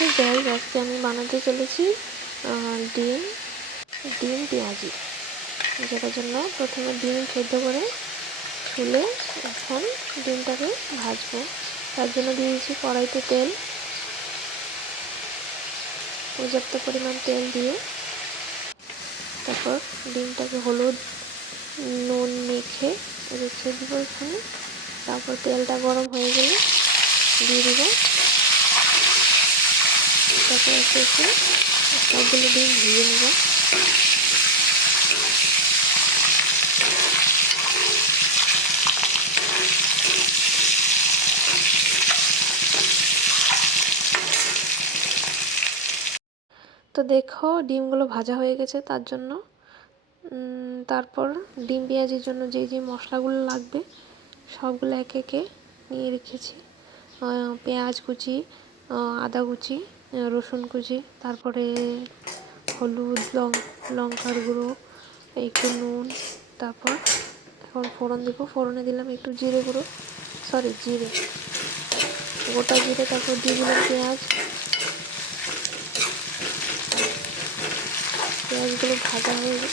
তো যাই আজকে আমি বানাতে চলেছি ডিম ডিম পেঁয়াজি। যেটার জন্য প্রথমে ডিম সেদ্ধ করে ছুলে এখন ডিমটাকে ভাজবো। তার জন্য দিয়েছি কড়াইতে তেল, পর্যাপ্ত পরিমাণ তেল দিয়ে। তারপর ডিমটাকে হলুদ, নুন মেখে রেখে দিব এখানে। তারপর তেলটা গরম হয়ে গেলে দিয়ে দিব তারপর এসে এসে সবগুলো ডিম ভেজে নেব। তো দেখো, ডিমগুলো ভাজা হয়ে গেছে তার জন্য। তারপর ডিম পেঁয়াজের জন্য যে যে মশলাগুলো লাগবে, সবগুলো একে একে নিয়ে রেখেছি। পেঁয়াজ কুচি আদা কুচি রসুন কুচি, তারপরে হলুদ, লং, লঙ্কার গুঁড়ো, একটু নুন, তারপর এখন ফোড়ন দেবো। ফোড়নে দিলাম একটু জিরে গুঁড়ো সরি জিরে। গোটা জিরে, তারপর দিয়ে দিলাম পেঁয়াজ। পেঁয়াজগুলো ভাজা হয়ে গেলে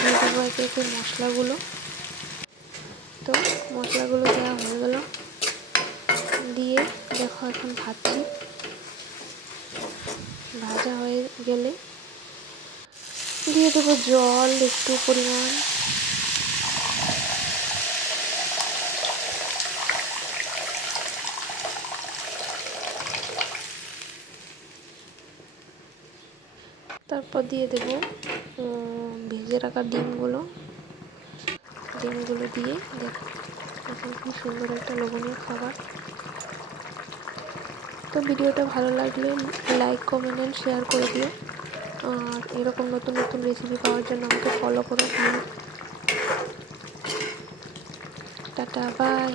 দিয়ে দেবো একে একে মশলাগুলো। তো মশলাগুলো দেওয়া হয়ে গেল। দিয়ে দেখো এখন ভাজছি। ভাজা হয়ে গেলে দিয়ে দেবো জল একটু পরিমাণ। তারপর দিয়ে দেবো ভেজে রাখা ডিমগুলো। ডিমগুলো দিয়ে দেখো, এখন খুব সুন্দর একটা লবণীয় খাবার। তো ভিডিওটা ভালো লাগলে লাইক কমেন্ট অ্যান্ড শেয়ার করে দিও। আর এরকম নতুন নতুন রেসিপি পাওয়ার জন্য আমাকে ফলো করে দিও টাটা বাই